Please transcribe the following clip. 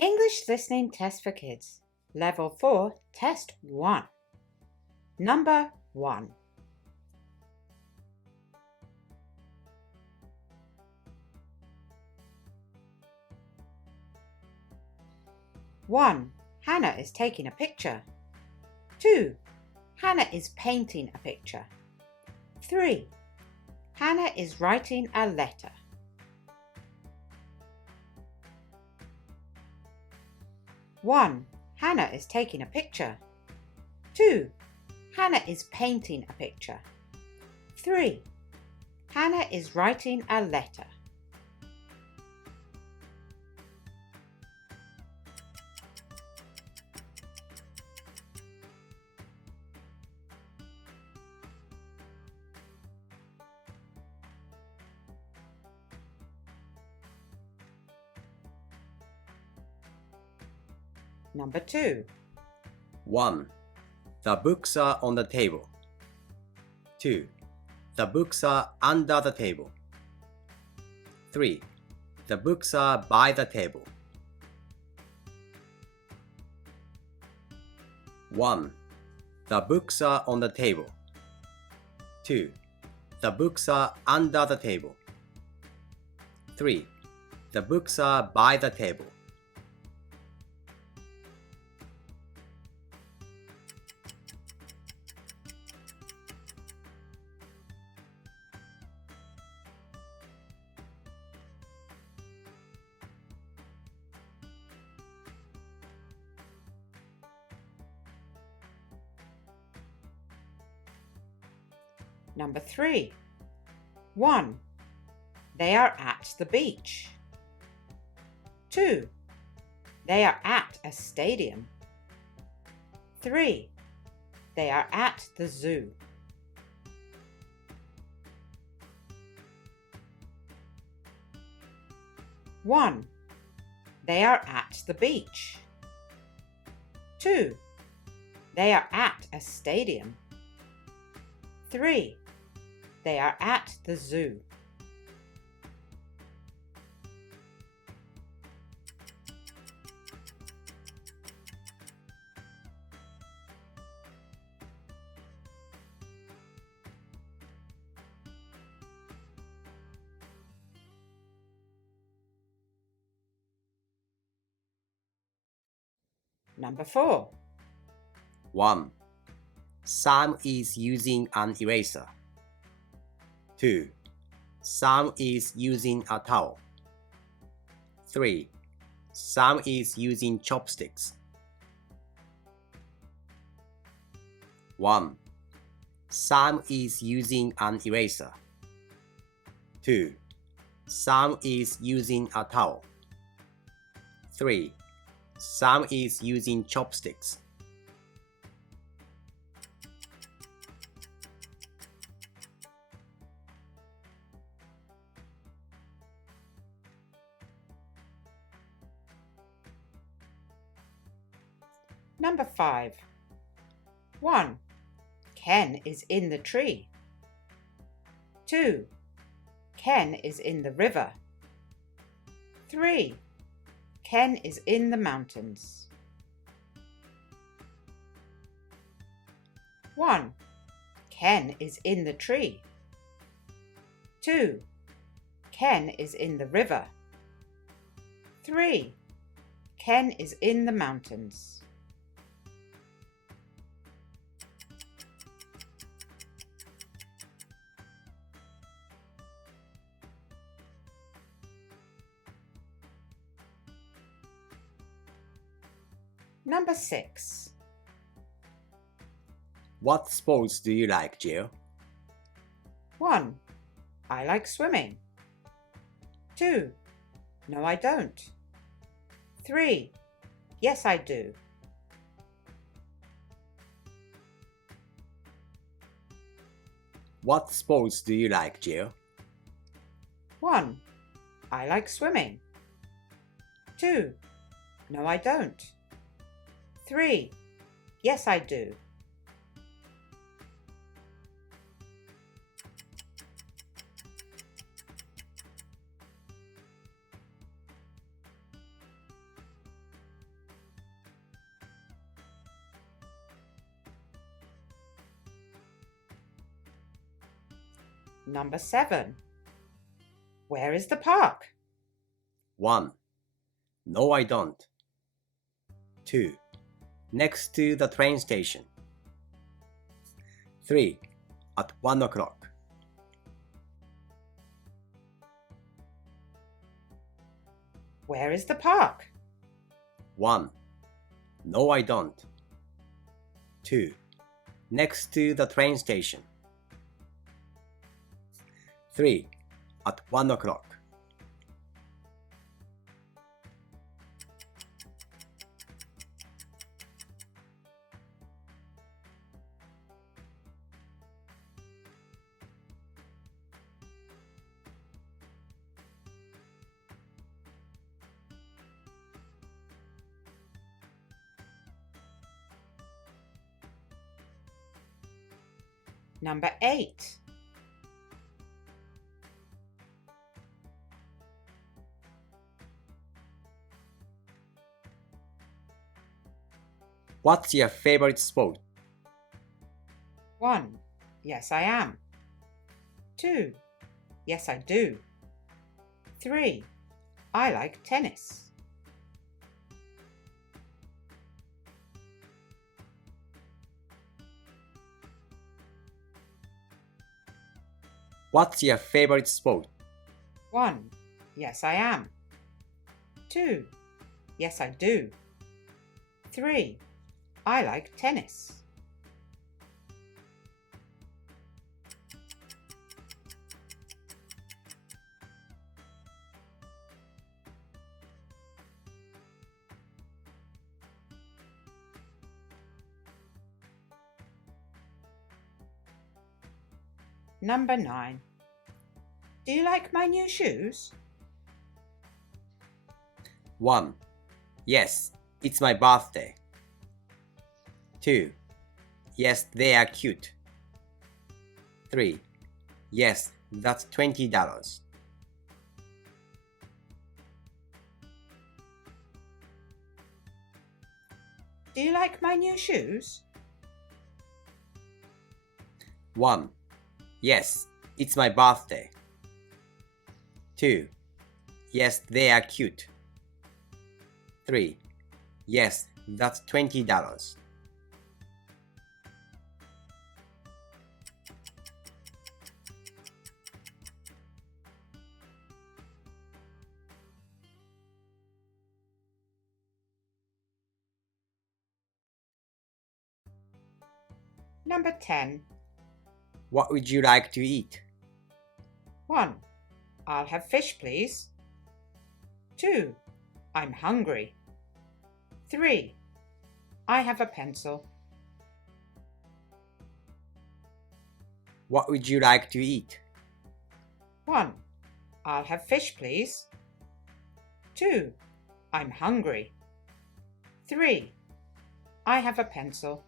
English Listening Test for Kids, Level 4, Test 1. Number 1. One, Hannah is taking a picture. 2, Hannah is painting a picture. 3, Hannah is writing a letter. 1, Hannah is taking a picture. 2, Hannah is painting a picture. 3, Hannah is writing a letter. Number 2. 1. The books are on the table. 2. The books are under the table. 3. The books are by the table. 1. The books are on the table. 2. The books are under the table. 3. The books are by the table. Number 3. 1. They are at the beach. 2. They are at a stadium. 3. They are at the zoo. One, they are at the beach. 2. They are at a stadium. 3. They are at the zoo. Number 4. 1. Sam is using an eraser. 2. Sam is using a towel. 3. Sam is using chopsticks. 1. Sam is using an eraser. 2. Sam is using a towel. 3. Sam is using chopsticks. Number 5. 1. Ken is in the tree. 2. Ken is in the river. 3. Ken is in the mountains. 1. Ken is in the tree. 2. Ken is in the river. 3. Ken is in the mountains. Number 6. What sports do you like, Jill? 1. I like swimming. 2. No, I don't. 3. Yes, I do. What sports do you like, Jill? 1. I like swimming. 2. No, I don't. 3. Yes, I do. Number 7. Where is the park? 1. No, I don't. 2. Next to the train station. 3. At 1 o'clock. Where is the park? 1. No, I don't. 2. Next to the train station. 3. At 1 o'clock. Number 8. What's your favorite sport? 1. Yes, I am. 2. Yes, I do. 3. I like tennis. What's your favorite sport? 1. Yes, I am. 2. Yes, I do. 3. I like tennis. Number 9. Do you like my new shoes? 1. Yes, it's my birthday. 2. Yes, they are cute. 3. Yes, that's $20. Do you like my new shoes? 1. Yes, it's my birthday. 2. Yes, they are cute. 3. Yes, that's $20. Number 10. What would you like to eat? 1. I'll have fish, please. 2. I'm hungry. 3. I have a pencil. What would you like to eat? 1. I'll have fish, please. 2. I'm hungry. 3. I have a pencil.